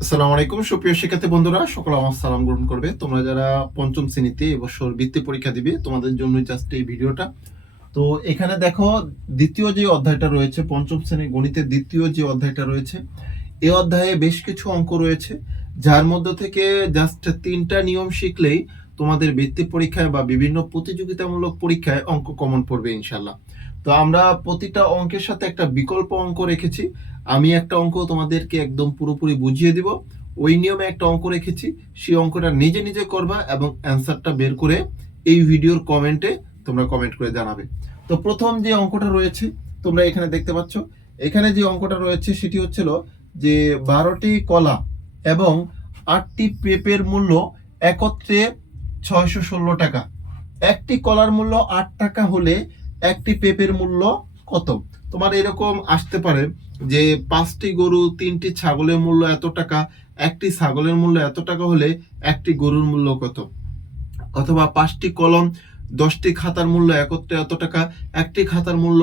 আসসালামু আলাইকুম সুপ্রিয় শিক্ষার্থী বন্ধুরা, সকল আমার সালাম গ্রহণ করবে। তোমরা যারা পঞ্চম শ্রেণীতে এবছর বৃত্তি পরীক্ষা দিবে তোমাদের জন্য জাস্ট এই ভিডিওটা। তো এখানে দেখো, দ্বিতীয় যে অধ্যায়টা রয়েছে, পঞ্চম শ্রেণীর গণিতের দ্বিতীয় যে অধ্যায়টা রয়েছে, এই অধ্যায়ে বেশ কিছু অঙ্ক রয়েছে, যার মধ্য থেকে জাস্ট 3টা নিয়ম শিখলেই তোমাদের বৃত্তি পরীক্ষায় বা বিভিন্ন প্রতিযোগিতামূলক পরীক্ষায় অঙ্ক কমন পড়বে ইনশাল্লাহ। তো আমরা প্রতিটা অঙ্কের সাথে একটা বিকল্প অঙ্ক রেখেছি। আমি একটা অঙ্ক তোমাদেরকে একদম পুরোপুরি বুঝিয়ে দিব, ওই নিয়মে একটা অঙ্ক রেখেছি, সেই অঙ্কটা নিজে নিজে করবা এবং অ্যান্সারটা বের করে এই ভিডিওর কমেন্টে তোমরা কমেন্ট করে জানাবে। তো প্রথম যে অঙ্কটা রয়েছে তোমরা এখানে দেখতে পাচ্ছ, এখানে যে অঙ্কটা রয়েছে সেটি হচ্ছিল যে 12টি কলা এবং 8টি পেঁপের মূল্য একত্রে 616 টাকা। একটি কলার মূল্য 8 টাকা হলে একটি পেঁপের মূল্য কত? তোমার এরকম আসতে পারে যে 5টি গরু 3টি ছাগলের মূল্য এত টাকা, একটি ছাগলের মূল্য এত টাকা হলে একটি গরুর মূল্য কত? অথবা 5টি কলম 10টি খাতার মূল্য একত্রে এত টাকা, একটি খাতার মূল্য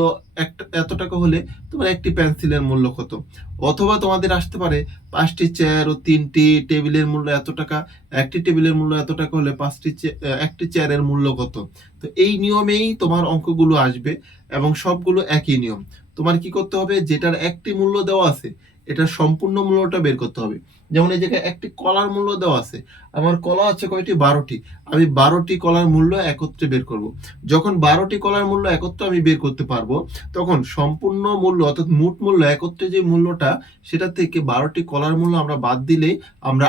এত টাকা হলে তোমার একটি পেন্সিলের মূল্য কত? অথবা তোমাদের আসতে পারে 5টি চেয়ার ও 3টি টেবিলের মূল্য এত টাকা, একটি টেবিলের মূল্য এত টাকা হলে একটি চেয়ারের মূল্য কত? তো এই নিয়মেই তোমার অঙ্কগুলো আসবে এবং সবগুলো একই নিয়ম। তোমার কি করতে হবে, যেটার একটি মূল্য দেওয়া আছে এটার সম্পূর্ণ মূল্যটা বের করতে হবে। যেমন এই জায়গায় একটি কলার মূল্য দেওয়া আছে, আমার কলা আছে কয়টি? 12টি। আমি 12টি কলার মূল্য একত্রে বের করব। যখন 12টি কলার মূল্য একত্রে আমি বের করতে পারবো, তখন সম্পূর্ণ মূল্য অর্থাৎ মোট মূল্য একত্রে যে মূল্যটা, সেটা থেকে 12টি কলার মূল্য আমরা বাদ দিলেই আমরা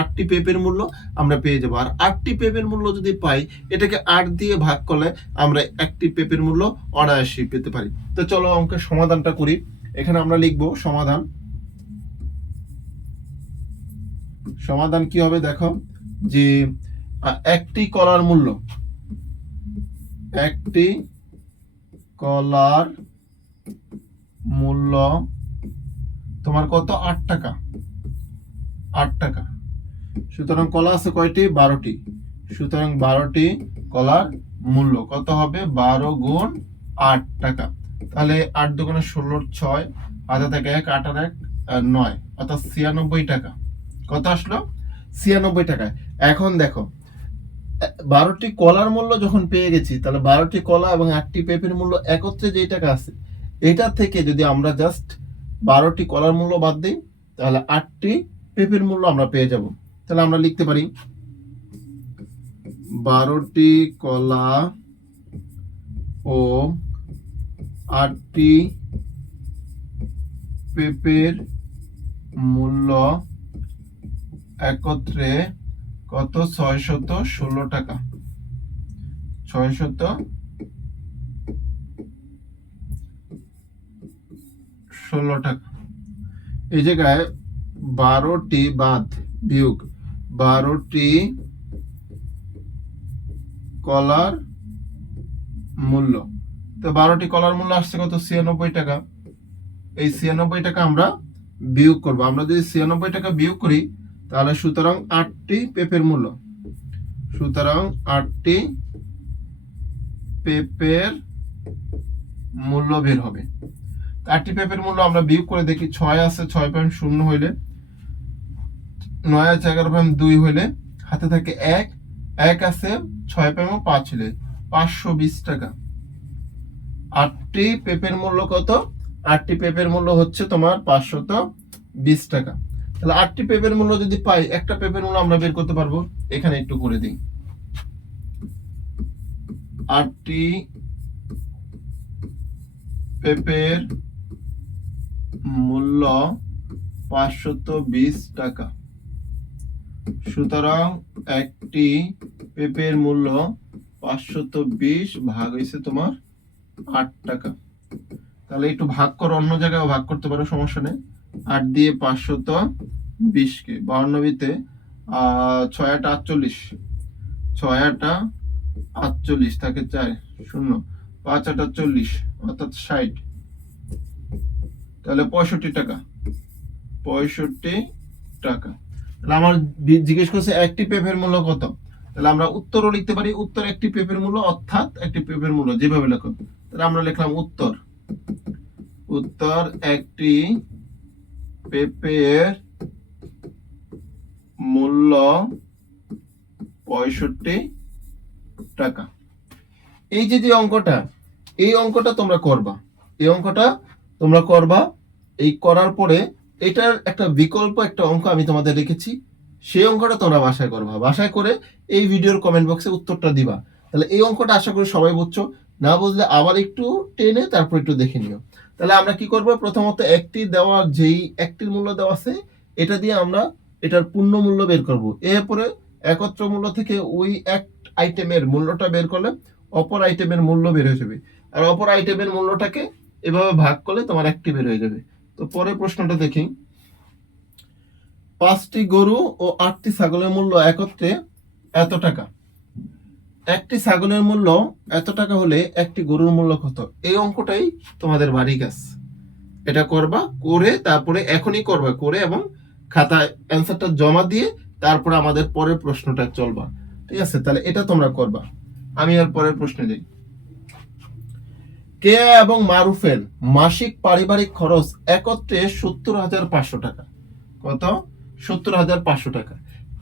8টি পেঁপের মূল্য আমরা পেয়ে যাবো। আর 8টি পেঁপের মূল্য যদি পাই, এটাকে 8 দিয়ে ভাগ করলে আমরা একটি পেঁপের মূল্য অনায়াসই পেতে পারি। তো চলো অঙ্কের সমাধানটা করি। এখানে আমরা লিখবো সমাধান। সমাধান কি হবে দেখো, যে একটি কলার মূল্য, একটি কলার মূল্য তোমার কত? 8 টাকা। 8 টাকা। সুতরাং কলা আছে কয়টি? 12টি। সুতরাং 12টি কলার মূল্য কত হবে? 12 গুণ 8 টাকা। তাহলে 8 দুগুণে 16, 6 হাতে থাকে 1, 8 আর 1 9, অর্থাৎ 96 টাকা। কত আসলো? 96 টাকায়। এখন দেখো, 12টি কলার মূল্য যখন পেয়ে গেছি, তাহলে 12টি কলা এবং 8টি পেঁপের মূল্য একত্রে যে টাকা আছে, এটা থেকে যদি আমরা জাস্ট 12টি কলার মূল্য বাদ দিই, তাহলে 8টি পেঁপের মূল্য আমরা পেয়ে যাব। তাহলে আমরা লিখতে পারি 12টি কলা ও 8টি পেঁপের মূল্য একত্রে কত? 616 টাকা। 616 টাকা। এই জায়গায় 12টি বাদ বিয়োগ 12টি কলার মূল্য। তো 12টি কলার মূল্য আসছে কত? 96 টাকা। এই 96 টাকা আমরা বিয়োগ করব। আমরা যদি 96 টাকা বিয়োগ করি, তাহলে সুতরাং 8টি পেঁপের মূল্য, সুতরাং 8টি পেঁপের মূল্য বের হবে। 8টি পেঁপের মূল্য আমরা বিয়োগ করে দেখি। 6 আছে, 6.0 হইলে, 9 আছে, 11.2 হইলে, হাতে থাকে 1, 1 আছে, 6.5 হইলে 520 টাকা। 8টি পেঁপের মূল্য কত? 8টি পেঁপের মূল্য হচ্ছে তোমার 520 টাকা। তাহলে 8টি পেঁপের মূল্য যদি পাই, একটা পেঁপের মূল্য আমরা বের করতে পারবো। এখানে একটু করে দিই। 8টি পেঁপের মূল্য 520 টাকা। সুতরাং একটি পেঁপের মূল্য 520 ভাগ হয়েছে তোমার 8 টাকা। তাহলে একটু ভাগ করো, অন্য জায়গায় ভাগ করতে পারো, সমস্যা নেই। 8 দিয়ে 520 কে 52 6 8 48, 6 8 48 থাকে 4 0, 5 8 40, অর্থাৎ 60। তাহলে 65 টাকা। 65 টাকা। তাহলে আমার জিজ্ঞেস করছে একটি পেঁপের মূল্য কত। তাহলে আমরা উত্তরও লিখতে পারি। উত্তর একটি পেঁপের মূল্য, অর্থাৎ একটি পেঁপের মূল্য যেভাবে লেখো। তাহলে আমরা লিখলাম উত্তর একটি পেঁপের মূল্য 65 টাকা। এই যে অঙ্কটা, এই অঙ্কটা তোমরা করবা, এই অঙ্কটা তোমরা করবা। এই করার পরে এটার একটা বিকল্প একটা অঙ্ক আমি তোমাদের রেখেছি, সেই অঙ্কটা তোমরা বাসায় করবা। বাসায় করে এই ভিডিওর কমেন্ট বক্সে উত্তরটা দিবা। তাহলে এই অঙ্কটা আশা করি সবাই বুঝছো। না বুঝলে আবার একটু টেনে তারপর একটু দেখে নিও। তাহলে আমরা কি করব, প্রথমত একটি দেওয়া, যেই একটির মূল্য দেওয়া আছে এটা দিয়ে আমরা এটার পূর্ণ মূল্য বের করব। এরপরে একত্র মূল্য থেকে ওই এক আইটেমের মূল্যটা বের করলে অপর আইটেমের মূল্য বের হয়ে যাবে, আর অপর আইটেমের মূল্যটাকে এভাবে ভাগ করলে তোমার একটি বের হয়ে যাবে। তো পরের প্রশ্নটা দেখি, 5টি গরু ও 8টি ছাগলের মূল্য একত্রে এত টাকা। একটি ছাগলের মূল্য এত টাকা হলে একটি গরুর মূল্য কত? এই অঙ্কটাই তোমাদের বাড়ি কাজ। এটা করবা, করে তারপরে এখনই করবা, করে এবং খাতায় অ্যান্সারটা জমা দিয়ে তারপরে আমাদের পরের প্রশ্নটা চলবা। ঠিক আছে, তাহলে এটা তোমরা করবা। আমি আর পরের প্রশ্নে যাই। কেয়া এবং মারুফের মাসিক পারিবারিক খরচ একত্রে 70,500 টাকা। কত? 70,500 টাকা।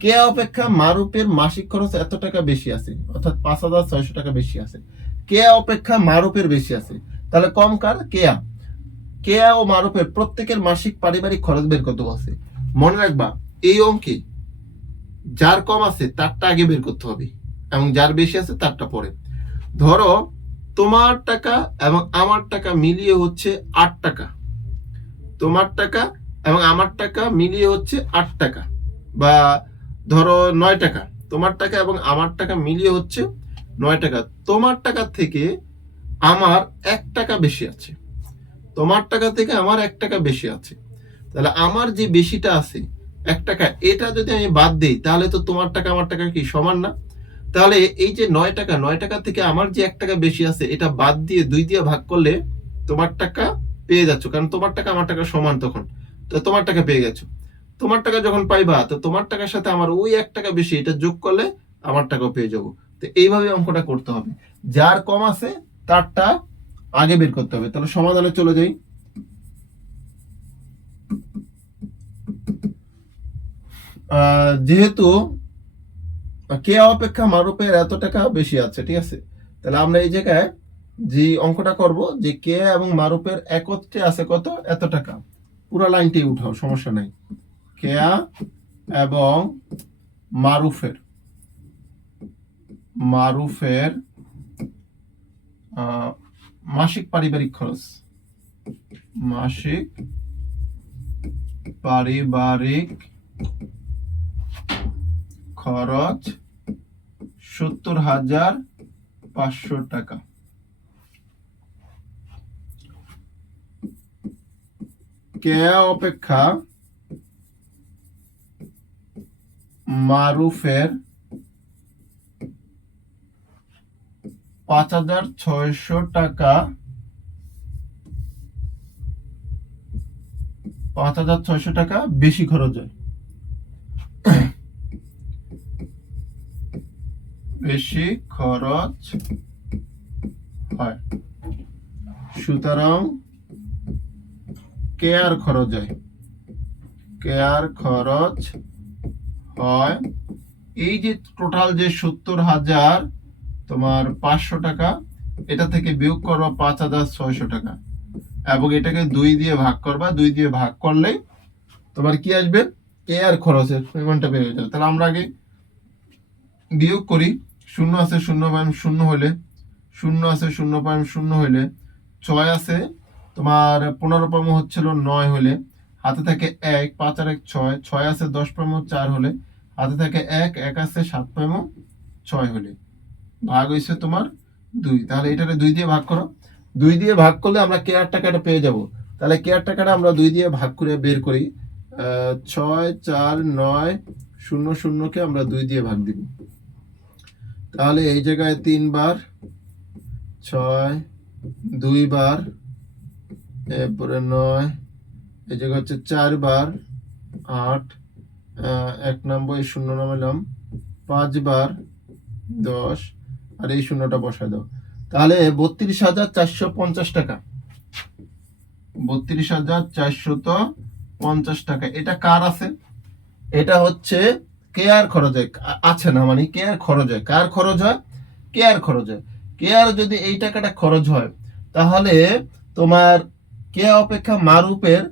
কেয়া অপেক্ষা মারুফের মাসিক খরচ এত টাকা বেশি আছে, অর্থাৎ 5,600 টাকা বেশি আছে। কেয়া অপেক্ষা মারুফের বেশি আছে, তাহলে কম কার? কেয়া। কেয়া ও মারুফের প্রত্যেকের মাসিক পারিবারিক খরচ বের করতে আছে। মনে রাখবা, এই অঙ্কে যার কম আছে তারটা আগে বের করতে হবে এবং যার বেশি আছে তারটা পরে। ধরো তোমার টাকা এবং আমার টাকা মিলিয়ে হচ্ছে 8 টাকা, তোমার টাকা এবং আমার টাকা মিলিয়ে হচ্ছে 8 টাকা, বা ধরো 9 টাকা। তোমার টাকা এবং আমার টাকা মিলিয়ে হচ্ছে 9 টাকা। তোমার টাকা থেকে আমার 1 টাকা বেশি আছে, তোমার টাকা থেকে আমার 1 টাকা বেশি আছে। তাহলে আমার যে বেশিটা আছে 1 টাকা, এটা যদি আমি বাদ দিই তাহলে তো তোমার টাকা আমার টাকা কি সমান না? তাহলে এই যে 9 টাকা, 9 টাকা থেকে আমার যে 1 টাকা বেশি আছে এটা বাদ দিয়ে 2 দিয়ে ভাগ করলে তোমার টাকা পেয়ে যাচ্ছ, কারণ তোমার টাকা আমার টাকা সমান, তখন তো তোমার টাকা পেয়ে গেছো। তোমার টাকা যখন পাইবা তো তোমার টাকার সাথে আমার ওই 1 টাকা বেশি এটা যোগ করলে আমার টাকাও পেয়ে যাবো। তো এইভাবে অঙ্কটা করতে হবে, যার কম আছে তারটা আগে বের করতে হবে। তাহলে সমাধানে চলে যাই। যেহেতু কে অপেক্ষা মারুপের এত টাকা বেশি আছে, ঠিক আছে, তাহলে আমরা এই জায়গায় যে অঙ্কটা করব যে কে এবং মারুপের একত্রে আছে কত? এত টাকা। পুরো লাইনটি উঠাও, সমস্যা নাই। কেয়া এবং মারুফের মারুফের মাসিক পারিবারিক খরচ, মাসিক পারিবারিক খরচ 70,500 টাকা। কেয়া অপেক্ষা মারুফের 5,600 টাকা, 5,600 টাকা বেশি খরচ হয়, বেশি খরচ হয়। সুতরাং কেয়ার খরচ হয়, কেয়ার খরচ হয়। এই যে টোটাল যে 70,500 টাকা, এটা থেকে বিয়োগ করবা 5,600 টাকা এবং এটাকে 2 দিয়ে ভাগ করবা। 2 দিয়ে ভাগ করলে তোমার কি আসবে? কেয়ার খরচের পরিমাণটা বের হয়ে যাবে। তাহলে আমরা আগে বিয়োগ করি। 0 আছে 0.0 হলে, 0 আছে 0.0 হলে, 6 আছে তোমার 15 হচ্ছিল 9 হলে, হাতে থাকে 1, 5 আর 1 6, 6 আছে 10.4 হলে, হাতে থাকে 1, 1 আছে 7.6 হলে, ভাগ হয়েছে তোমার 2। তাহলে এটাকে 2 দিয়ে ভাগ করো। 2 দিয়ে ভাগ করলে আমরা কেয়ার টাকাটা পেয়ে যাব। তাহলে কেয়ার টাকাটা আমরা 2 দিয়ে ভাগ করে বের করি। 6, 4, 9, 0, 0কে আমরা 2 দিয়ে ভাগ দিব। তাহলে এই জায়গায় 3 বার, 6 2 বার, এরপরে 9, এই জায়গায় হচ্ছে 4 বার, 8, 1 নম্বর 0 নামালাম, 5 বার, 10, আর এই শূন্যটা বসায় দাও। তাহলে 32,450 টাকা, 32,450 50 টাকা। এটা কার আছে? এটা হচ্ছে কেয়ার খরচ হয়, আছে না, মানে কেয়ার খরচ হয়। কার খরচ হয়? কেয়ার খরচ হয়। কেয়ার যদি এই টাকাটা খরচ হয়, তাহলে তোমার কেয়া অপেক্ষা মারুফের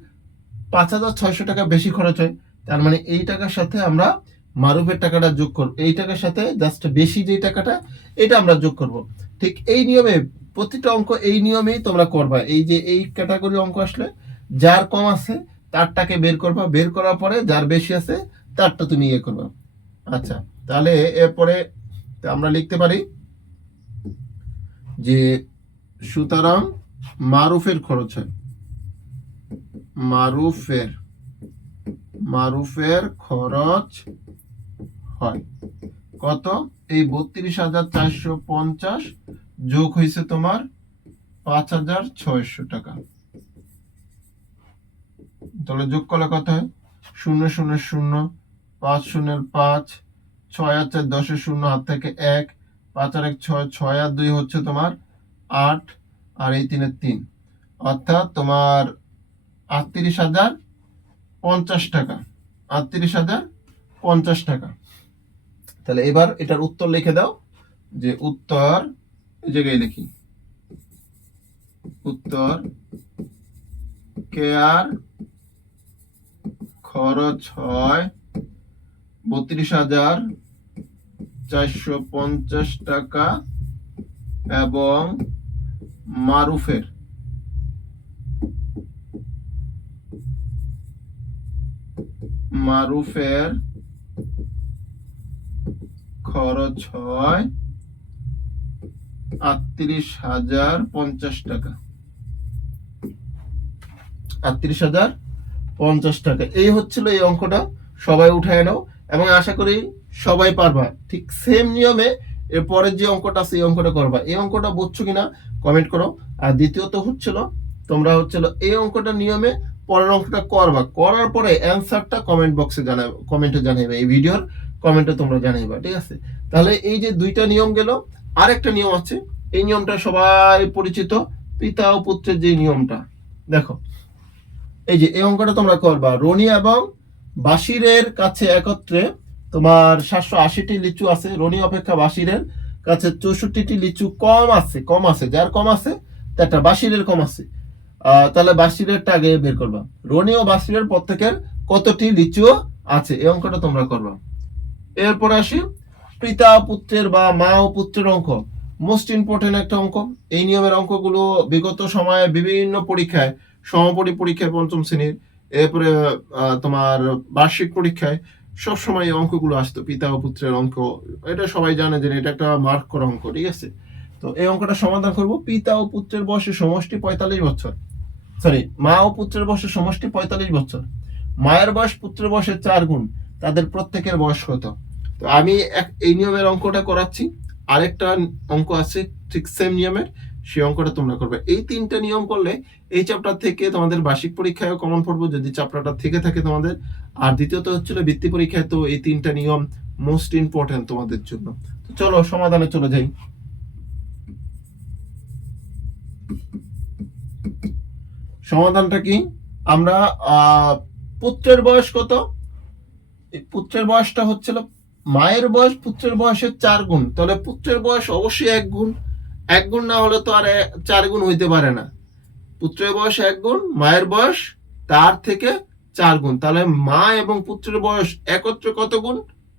5,600 টাকা বেশি খরচ হয়। তার মানে এই টাকার সাথে আমরা মারুফের টাকাটা যোগ করব, এই টাকার সাথে জাস্ট বেশি যে টাকাটা এটা আমরা যোগ করব। ঠিক এই নিয়মে প্রতিটা অঙ্ক এই নিয়মেই তোমরা করবা। এই যে এই ক্যাটাগরি অঙ্ক আসলে যার কম আছে তারটাকে বের করবা, বের করার পরে যার বেশি আছে তারটা তুমি ইয়ে করবা। আচ্ছা, তাহলে এরপরে আমরা লিখতে পারি যে সুতরাং মারুফের খরচ হয়, মারুফের খরচ হয় কত? এই 32,450 যোগ হয়েছে তোমার 5,600 টাকা। তাহলে যোগ করলে কত হয়? 0 0 0, 5 0 5, 6 আর 4 10 0, হাত থেকে 1, 5 আর 1 6, 6 আর 2 হচ্ছে তোমার 8, আর এই 3 এর 3, অর্থাৎ তোমার 38,050 টাকা। 38,050 টাকা। তাহলে এবার এটার উত্তর লিখে দাও, যে উত্তর এই জায়গায় লিখি, উত্তর কেয়ার খরচ হয় 32,450 টাকা এবং মারুফের খরচ হয় 38,050 টাকা। 38,050 টাকা। এই হচ্ছিল এই অঙ্কটা। সবাই উঠায় নাও এবং আশা করি সবাই পারবা। ঠিক সেম নিয়মে এর পরের যে অঙ্কটা আছে এই অঙ্কটা করবা। এই অঙ্কটা বুঝছো কিনা কমেন্ট করো। আর দ্বিতীয়ত হচ্ছিল তোমরা হচ্ছিল এই অঙ্কটা নিয়মে পরের অঙ্কটা করবা, করার পরে অ্যান্সারটা কমেন্ট বক্সে জানাবে, কমেন্টে জানাইবে, এই ভিডিওর কমেন্টে তোমরা জানাইবা, ঠিক আছে? তাহলে এই যে দুইটা নিয়ম গেল, আরেকটা নিয়ম আছে, এই নিয়মটা সবাই পরিচিত, পিতা ও পুত্রের যে নিয়মটা। দেখো এই যে এই অঙ্কটা তোমরা করবা, রনি এবং বাশিরের কাছে একত্রে তোমার 780টি লিচু আছে। রনি অপেক্ষা বাশিরের কাছে 64টি লিচু কম আছে, যার কম আছে তারটা, বাশিরের কম আছে। তাহলে বাশিরেরটা আগে বের করবা। রনি ও বাশিরের প্রত্যেকের কতটি লিচু আছে, এই অঙ্কটা তোমরা করবা। এরপর আসি পিতা পুত্রের বা মা ও পুত্রের অঙ্ক। মোস্ট ইম্পর্টেন্ট একটা অঙ্ক। এই নিয়মের অঙ্কগুলো বিগত সময়ে বিভিন্ন পরীক্ষায়, সমাপনী পরীক্ষায় 5ম শ্রেণীর, এরপরে তোমার বার্ষিক পরীক্ষায় সবসময় এই অঙ্কগুলো আসতো, পিতা ও পুত্রের অঙ্ক। এটা সবাই জানে যে এটা একটা মার্ক করা অঙ্ক, ঠিক আছে? তো এই অঙ্কটা সমাধান করব। পিতা ও পুত্রের বয়সের সমষ্টি 45 বছর, সরি, মা ও পুত্রের বয়সের সমষ্টি 45 বছর। মায়ের বয়স পুত্রের বয়সের 4 গুণ, তাদের প্রত্যেকের বয়স কত? তো আমি এই নিয়মের অঙ্কটা করাচ্ছি, আরেকটা অঙ্ক আছে ঠিক সেম নিয়মের, সেই অঙ্কটা তোমরা করবে। এই 3টা নিয়ম করলে এই চ্যাপ্টার থেকে তোমাদের বার্ষিক পরীক্ষায় কমন পড়বো যদি চ্যাপ্টারটা থেকে থাকে তোমাদের। আর দ্বিতীয়ত হচ্ছিল বৃত্তি পরীক্ষায়, তো এই 3টা নিয়ম মোস্ট ইম্পর্টেন্ট তোমাদের জন্য। তো চলো সমাধানে চলে যাই। সমাধানটা কি? আমরা পুত্রের বয়স কত? পুত্রের বয়সটা হচ্ছিল মায়ের বয়স পুত্রের বয়সের 4 গুণ, তাহলে পুত্রের বয়স অবশ্যই 1 গুণ। 1 গুণ না হলে তো আর 4 গুণ হইতে পারে না। পুত্রের বয়স 1 গুণ, মায়ের বয়স তার থেকে 4 গুণ, তাহলে মা এবং পুত্রের বয়স একত্রে কত গুণ?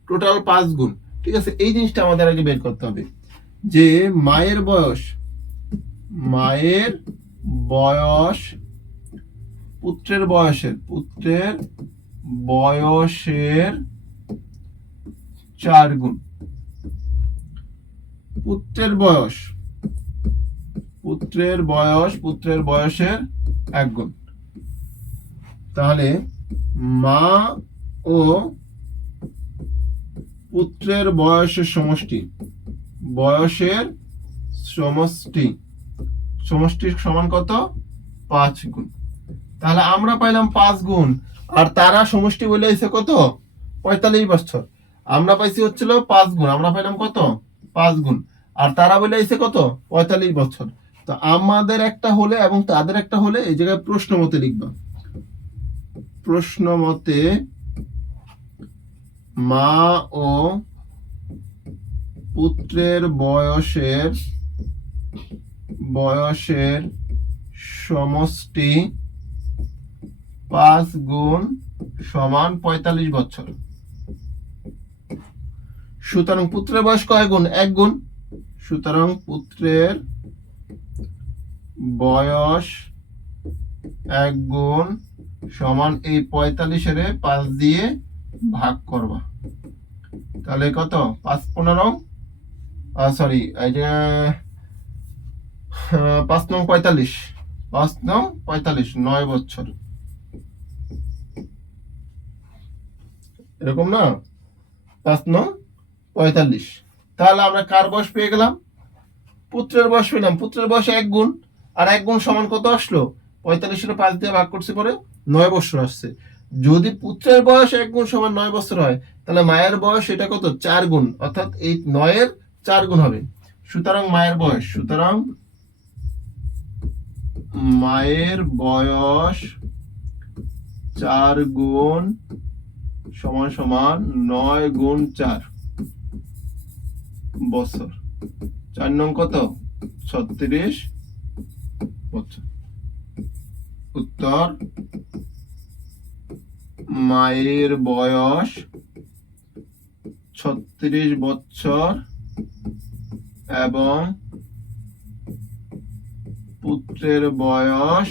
টোটাল 5 গুণ, ঠিক আছে? এই জিনিসটা আমাদের আগে বের করতে হবে, যে মায়ের বয়স পুত্রের বয়সের 4 গুণ। পুত্রের বয়সের 1 গুণ। তাহলে মা ও পুত্রের বয়সের সমষ্টি সমান কত? 5 গুণ। তাহলে আমরা পাইলাম 5 গুণ, আর তারা সমষ্টি বলে এসে কত? 45 বছর। আমরা পাইছি হচ্ছিল 5 গুণ, আমরা পাইলাম কত? 5 গুণ। আর তারা বলে এসে কত? 45 বছর। তো আমাদের একটা হলে এবং তাদের একটা হলে এই জায়গায় প্রশ্ন মতে লিখবা। প্রশ্ন মতে মা ও পুত্রের বয়সের সমষ্টি 5 গুণ সমান 45 বছর। সুতরাং পুত্রের বয়স কয় গুণ? 1 গুণ। সুতরাং পুত্রের বয়স 1 গুণ সমান এই 45 5 দিয়ে ভাগ করবা, তাহলে কত? 5 15 সরি এই যে 5 নং 45, 5 নং 45 9 বছর, এরকম না? 5 নং 45। তাহলে আমরা কার বয়স পেয়ে গেলাম? পুত্রের বয়স পেলাম। পুত্রের বয়স 1 গুণ, আর 1 গুণ সমান কত আসলো? 45 5 দিয়ে ভাগ করছি পরে 9 বছর আসছে। যদি পুত্রের বয়স 1 গুণ সমান 9 বছর হয়, তাহলে মায়ের বয়স এটা কত? 4 গুণ, অর্থাৎ এই 9 এর 4 গুণ হবে। সুতরাং মায়ের বয়স 4 গুণ সমান সমান 9 গুণ 4 বছর। 4 নং কত? 36 বছর। উত্তর, মায়ের বয়স 36 বছর এবং পুত্রের বয়স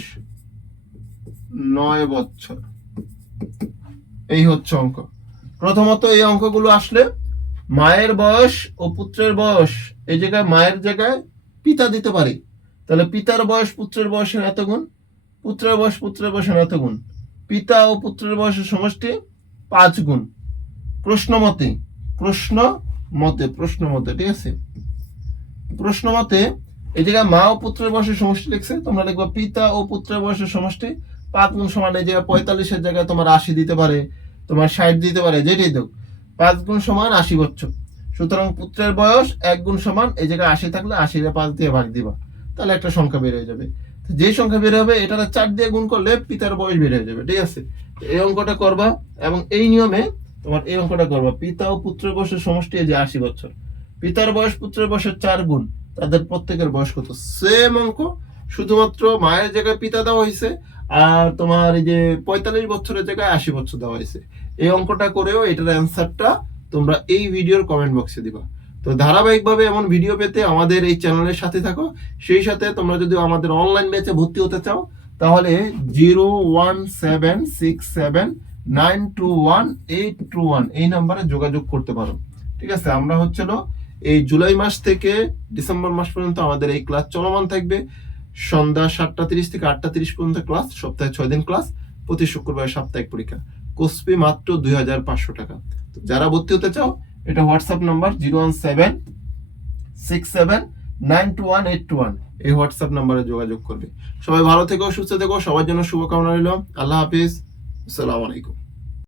9 বছর। এই হচ্ছে অঙ্ক। প্রথমত এই অঙ্কগুলো আসলে মায়ের বয়স ও পুত্রের বয়স, এই জায়গায় মায়ের জায়গায় পিতা দিতে পারি, তাহলে পিতার বয়স পুত্রের বয়সের এত গুণ, পুত্রের বয়স পুত্রের বয়সের এত গুণ, পিতা ও পুত্রের বয়সের সমষ্টি 5 গুণ। প্রশ্ন মতে, ঠিক আছে? প্রশ্ন মতে এই জায়গায় মা ও পুত্রের বয়সের সমষ্টি লিখছে, তোমরা লিখবা পিতা ও পুত্রের বয়সের সমষ্টি 5 গুণ সমান, এই জায়গায় 45 এর জায়গায় তোমার 80 দিতে পারে, তোমার 60 দিতে পারে, যেটাই দাও। 5 গুণ সমান 80 বছর। সুতরাং পুত্রের বয়স 1 গুণ সমান, এই জায়গায় 80 থাকলে 80 রে 5 দিয়ে ভাগ দিবা, তাহলে একটা সংখ্যা বের হয়ে যাবে। যে সংখ্যা বের হবে এটা 4 দিয়ে গুণ করলে পিতার বয়স বের হয়ে যাবে, ঠিক আছে? এই অঙ্কটা করবা এবং এই নিয়মে তোমার এই অঙ্কটা করবা। পিতা ও পুত্রের বয়সের সমষ্টি এই যে 80 বছর, পিতার বয়স পুত্রের বয়সের 4 গুণ, তাদের প্রত্যেকের বয়স কত? সেম অঙ্ক, শুধুমাত্র মায়ের জায়গায় পিতা দেওয়া হয়েছে আর তোমার এই যে 45 বছরের জায়গায় 80 বছর দেওয়া হয়েছে। এই অঙ্কটা করেও এটার অ্যান্সারটা তোমরা এই ভিডিওর কমেন্ট বক্সে দিবা। তো ধারাবাহিকভাবে এমন ভিডিও পেতে আমাদের এই চ্যানেলের সাথে থাকো। সেই সাথে তোমরা যদি আমাদের অনলাইন ব্যাচে ভর্তি হতে চাও, তাহলে 01767921821 এই নাম্বারে যোগাযোগ করতে পারো, ঠিক আছে? আমরা হচ্ছিল এই জুলাই মাস থেকে ডিসেম্বর মাস পর্যন্ত আমাদের এই ক্লাস চলমান থাকবে। সন্ধ্যা 7:30 থেকে 8:30 পর্যন্ত ক্লাস, সপ্তাহে 6 দিন ক্লাস, প্রতি শুক্রবার সাপ্তাহিক পরীক্ষা। কোর্স ফি মাত্র 2500 টাকা। যারা ভর্তি হতে চাও, এটা হোয়াটসঅ্যাপ নাম্বার 01767921821, এই হোয়াটসঅ্যাপ নাম্বারে যোগাযোগ করবে। সবাই ভালো থেকো, সুস্থ থেকো, সবার জন্য শুভকামনা রইল। আল্লাহ হাফিজ, আসসালামু আলাইকুম।